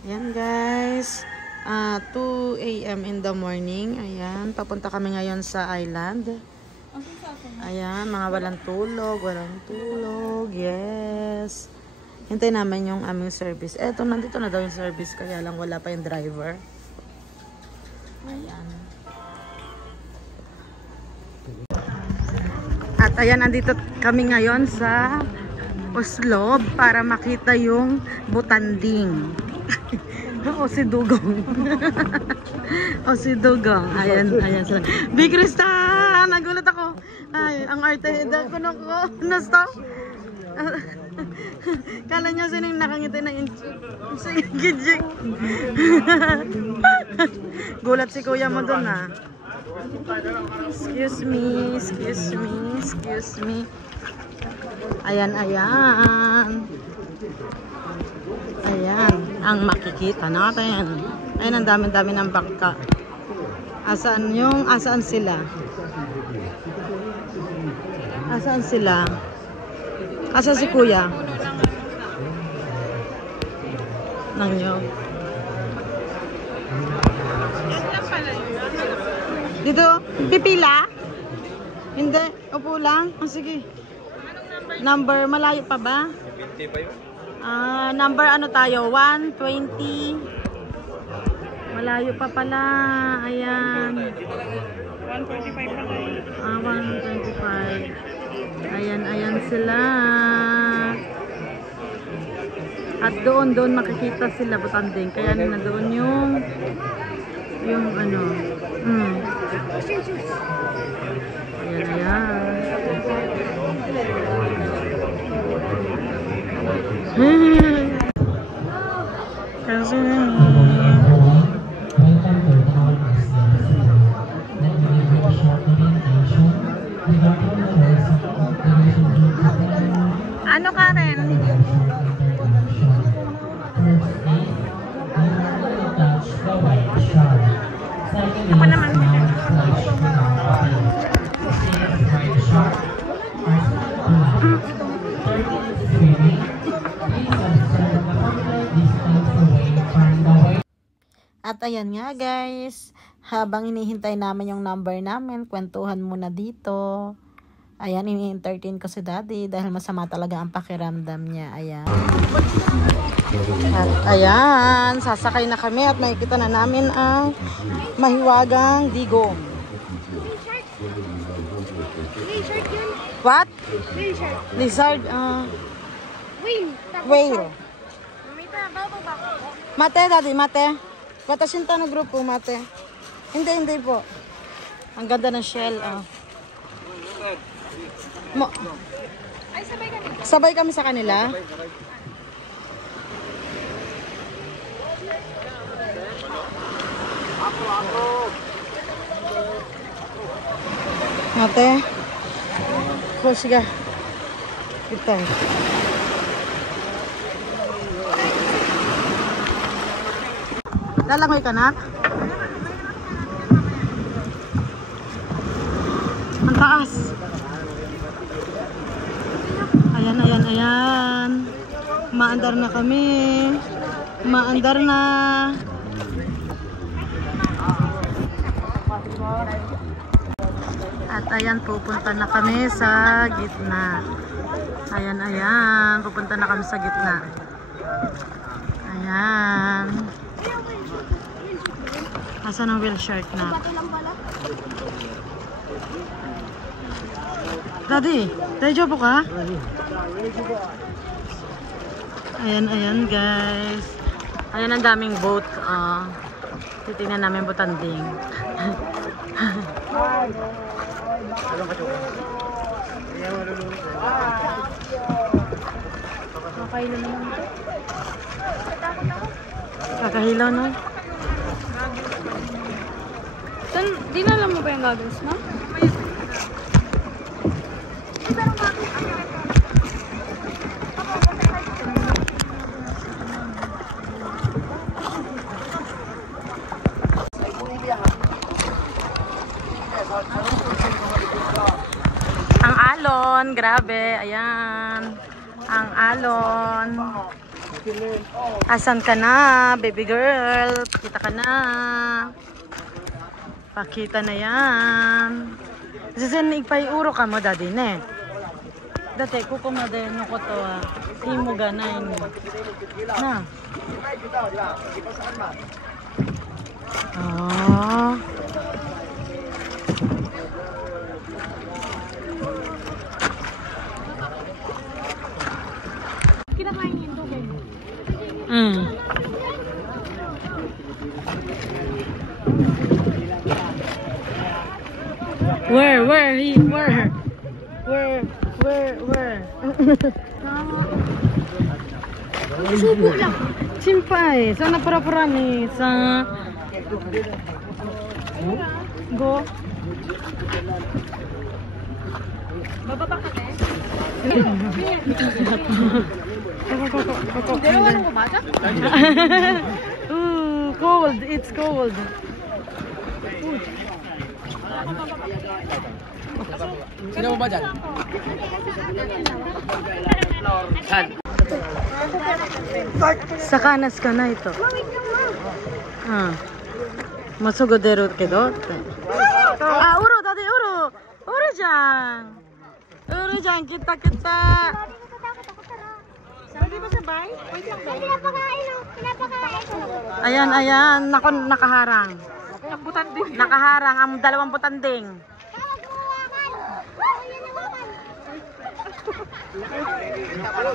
Ayan guys, 2 AM in the morning. Ayan, papunta kami ngayon sa island. Ayan, mga walang tulog. Yes. Hintay namin yung aming service. Eto, nandito na daw yung service, kaya lang wala pa yung driver. Ayan. At ayan, nandito kami ngayon sa Oslo para makita yung Butanding. O si Dugong. O si Dugong. Ayan sila. Big Krista! Nagulat ako. Ay, ang arte. Kuno ko. Nastop. Kala niya sino yung nakangiti na yung si Gijik. Gulat si kuya mo dun ah. Excuse me. Ayan. Ayan, ang makikita natin. Ayan, ang dami-dami ng bangka. Asaan sila? Asaan si kuya? Nang nyo. Dito, pipila? Hindi, upo lang. Oh, sige. Number, malayo pa ba? 50 pa yun. Number ano tayo? 120. Malayo pa pala. Ayan. 125 pa tayo. 125. Ayan sila. At doon makikita sila Butanding. Kaya na doon yung ano. Ayan. Kasi ano ka rin? Ako naman. At ayan nga guys, habang hinihintay namin yung number namin, kwentuhan muna dito. Ayan, ini-entertain ko si daddy dahil masama talaga ang pakiramdam niya. Ayan. At ayan, sasakay na kami at makikita na namin ang mahiwagang digong. What? Lizard. Whale. Mate, daddy, mate. Patasinta ng grupo, mate. Hindi po. Ang ganda ng shell. Ay, Sabay kami sa kanila. Mate. Sige. Ito. Lalangoy ka na? Ang taas. Ayan. Maandar na kami. Maandar na. At ayan, pupunta na kami sa gitna. Ayan. Pupunta na kami sa gitna. Ayan. Asan ang wheel shark na? Daddy, daijoubu ka? Ayan guys. Ayan ang daming boat. Titingnan namin Butanding. Kakahilaw no? Di na alam mo ba yung goggles mo? Ang alon, grabe, ayan. Ang alon. Asan ka na, baby girl? Pakita ka na. Pakita na yan. Sisinig pa iuro ka mo, daddy, ne? Dati, kukumadayan ko to, Simo ganay mo. Na. Ah. Kinakain niyo ito, babe. Where? Subo lang. Simpay, sana pura-pura ni sa go. Bababa ka, te. Dalawa lang bumata? Ooh, cold. It's cold. Sino ba dyan? Saan? Sa kanas ka na ito. Masugodero kedo. Uro, daddy, uro. Uro dyan. Uro dyan, kita. Pwede ba sabay? Wait lang, babe. Ayan. Nakaharang. Ang butanding. Nakaharang ang dalawang butanding.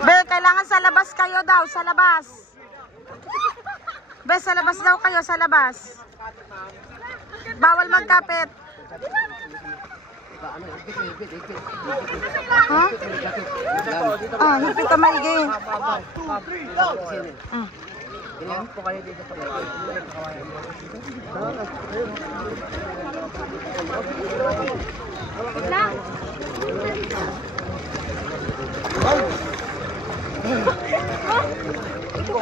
Be, kailangan sa labas kayo daw, sa labas. Be, sa labas daw kayo, sa labas. Bawal magkapit. Ha? Hipit ka maigi. Ganyan po kayo dito sa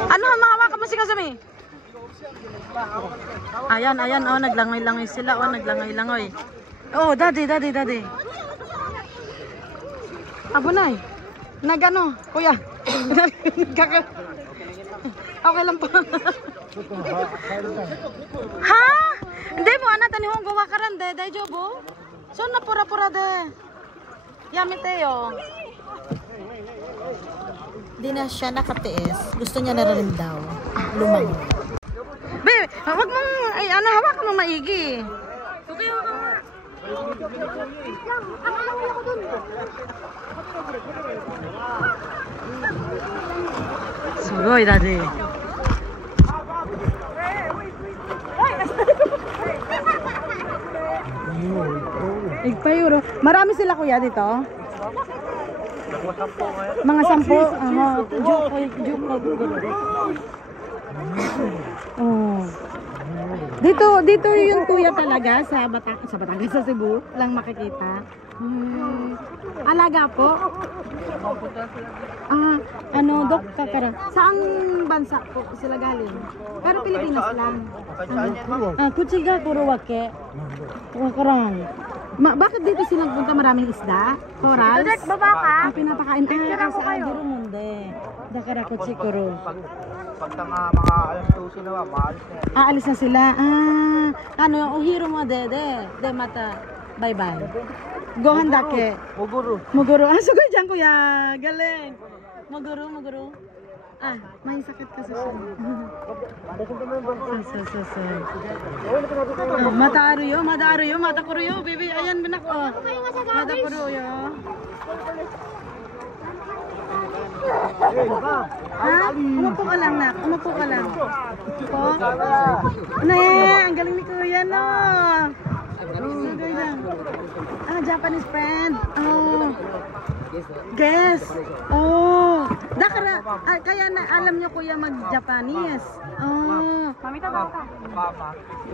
Ano, mahawakan mo si Kasumi? Ayan, naglangoy-langoy sila, naglangoy-langoy. Oh, daddy. Abunay. Nagano, kuya. Okay lang po. Ha? Hindi mo, tanihong gawa ka rin, day jobo. So, pura de. Yamite yo. Di na siya nakatiis. Gusto niya na rin daw. Lumang. Be, wag mo, hawakan mo maigi. Okay, okay. Sugoy, daddy. Igpayuro. Marami sila kuya dito? Mga 10. Oh. Dito yung kuya talaga sa Batangas, sa Cebu lang makikita. Alaga po? Dok Kakara. Saang bansa po sila galing? Pero Pilipinas lang. Kuchiga Kuruwake. Wakarang. Bakit dito sila nagpunta? Maraming isda? Corals? Dudek, baba ka. Pinapakain. Sa Aguro Munde. Dakara Kuchikuro. Pagtanga mga alas 12 na maalis na yan. Aalis na sila. Uhiro mo dede. De mata. Bye-bye. Gohan dake. Muguro. Sugay dyan kuya. Galing. Muguro. May sakit kasi siya. Mataruyo, matakuruyo, baby. Ayan, binak. Matakuruyo. Ha? Umupo ka lang, nak. Umupo ka lang. Po? Ang galing ni kuya, no? Sugay lang. Japanese friend. Guess. Dakara, kaya na alam nyo kuya mag-Japanese. Mami, tama ka.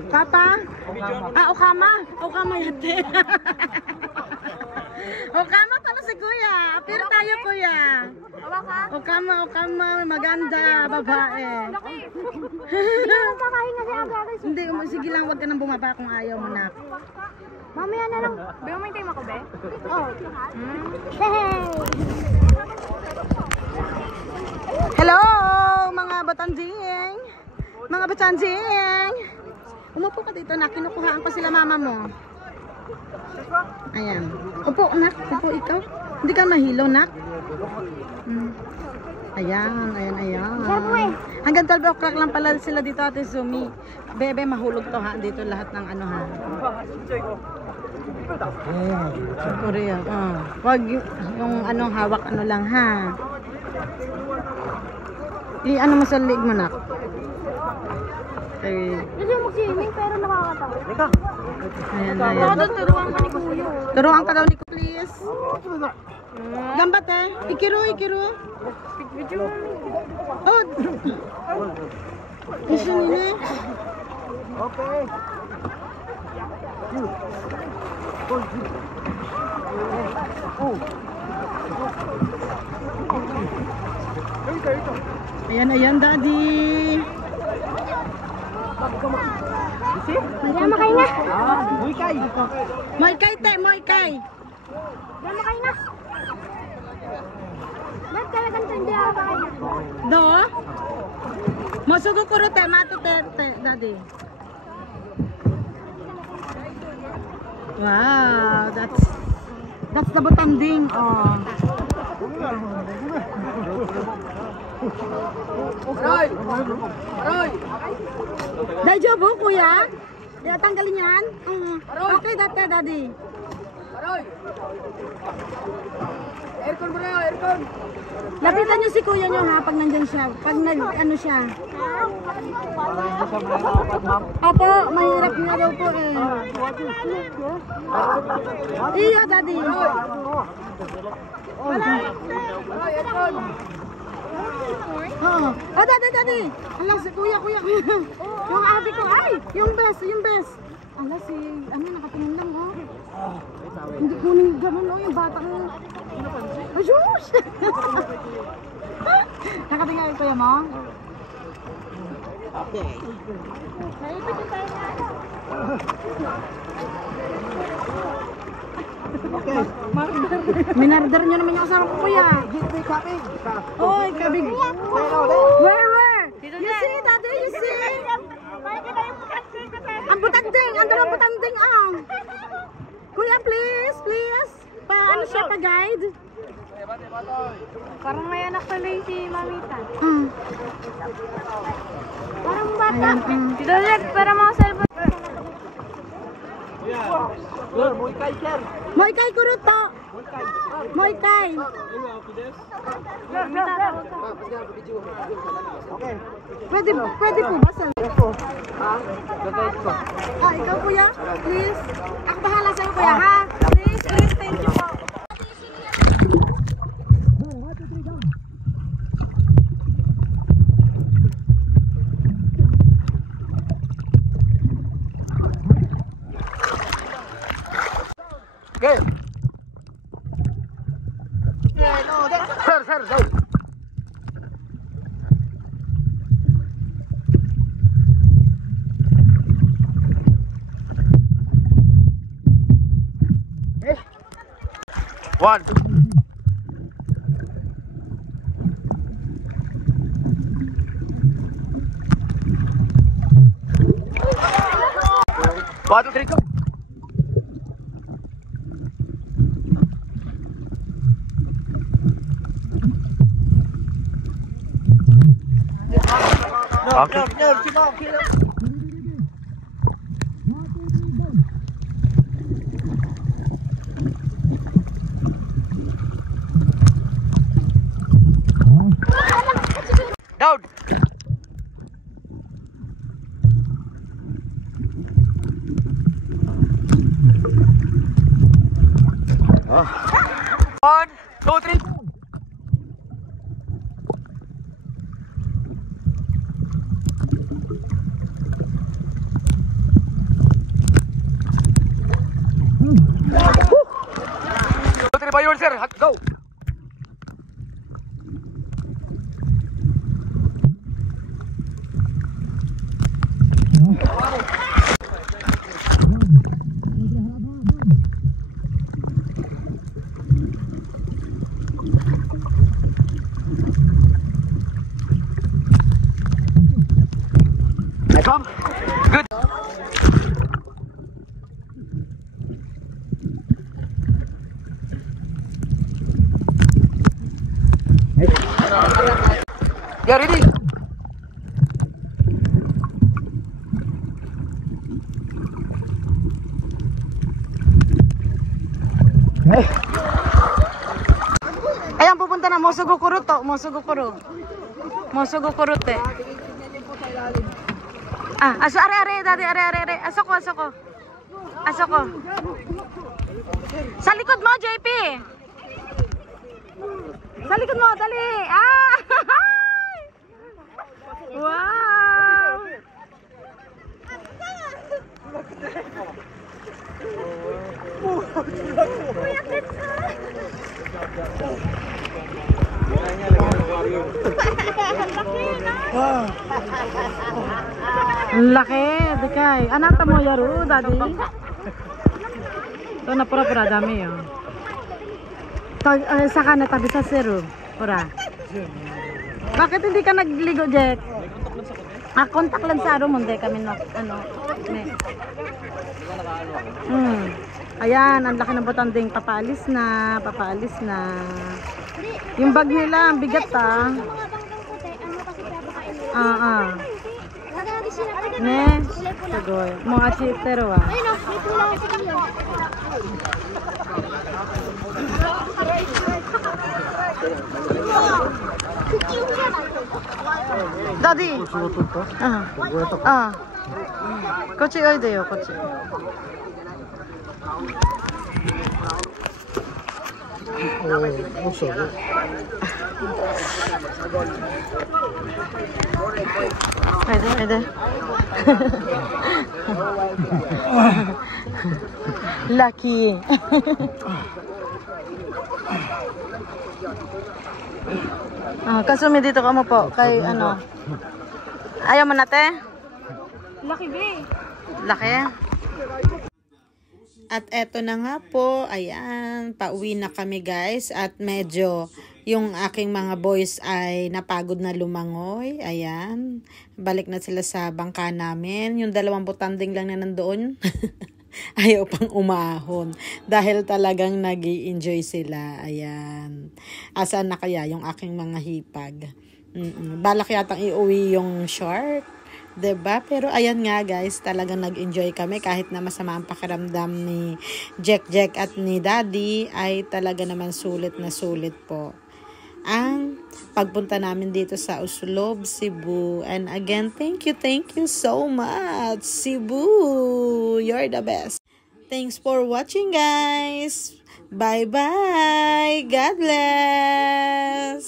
Papa? Okama yate. Okama pala si kuya. Pero tayo kuya. Baba ka. Okama, maganda, babae. Pakahinga siya agad. Hindi, sige lang, wag ka nang bumaba kung ayaw mo na. Mamaya na lang. Be, may time ako, be? Hello! mga batanding. Mga batanding. Umupo ka dito na, kinukuhaan pa sila mama mo. Ayan. Upo, nak. Upo ikaw. Hindi ka mahilo, nak. Ayan. Hanggang 12 o'clock lang pala sila dito, Ate Sumi. Bebe, mahulog to ha. Dito lahat ng ano ha. Korea. Wag yung anong hawak ano lang ha. Ano mo sa leg mo, nak? Gusto mo mag-swimming pero nakakatawa. Ayan. Turuan ka ni Kuya. Turuan ka daw ni Kuya, please. Gambat eh. Ikiru. Oh. Isu ini. Okay. Ayan, daddy. Diyan makain na. Moikay, te, moikay. Diyan makain na. Ba't ka lang ganito hindi ako makain? Do? Masugo kuro te, mato te, daddy. Wow, that's the butanding. Oh. Dajobo, kuya? Tanggalin yan? Okay, daddy. Aircon mo na, aircon. Lapitan niyo si kuya niyo ha, pag nandyan siya. Pag ano siya. Opo, mahirap nga daw po eh. Iyo, daddy. Oo. Oh, daddy. Alam, si kuya. Yung abi ko, ay, yung best. Ala, nakatingin lang, oh. Hindi kunin gano'n, oh, yung batang. Ayush! Nakatingin yung kuya mo? Okay. Naipit yung tayo na. Minarder nyo naman yung kasama ko, kuya. Oy, kabig. Where? You see, daddy, you see? Ang butanding, ang butanding, Kuya, please. Ano siya, pa-guide? Parang may anak tuloy si Mamita. Parang bata. Dito ulit, para mga cellphone. Moikay kuruto. Moikay. Mamita, tawag ka. Pwede po ba, sir? Ikaw, kuya, please. Ako bahala sa'yo, kuya, ha? Please, thank you po. Okay. Sir, go. One. One, two, three, go. Okay. Down. One, two, three. By yourself, go. Awesome. Good. Yeah, ready. Ayan, pupunta na. Mosugukuro to. Mosugukuro. Mosugukuro te. Aso, are, daddy, are. Aso ko. Sa likod mo, JP. Sa likod mo, dali. Wow. Ang laki, dikay. Anak mo yaro, daddy. So na pura dami yo. Saka na tabi sa zero, pura. Bakit hindi ka nagligo, Jack? Kontak lang sa aro mo, hindi kami Ayan, ang laki ng butanding. Papaalis na. Yung bag nila, ang bigat Ne, sagoy. Mga chitero Daddy. Kochi oide yo, kochi. Pwede. Lucky. Kasumi dito ka mo po kay ano. Ayaw mo nate? Laki be. Laki. At eto na nga po, ayan, pauwi na kami guys. At medyo yung aking mga boys ay napagod na lumangoy. Ayan, balik na sila sa bangka namin. Yung dalawang butanding lang na nandoon. Ayaw pang umahon. Dahil talagang nag-i-enjoy sila. Ayan. Asan na kaya yung aking mga hipag? Balak yatang iuwi yung short. 'Di ba? Pero ayan nga guys, talagang nag-enjoy kami kahit na masama ang pakiramdam ni Jack at ni Daddy, ay talaga naman sulit na sulit po ang pagpunta namin dito sa Uslob, Cebu. And again, thank you so much, Cebu. You're the best. Thanks for watching guys. Bye-bye. God bless.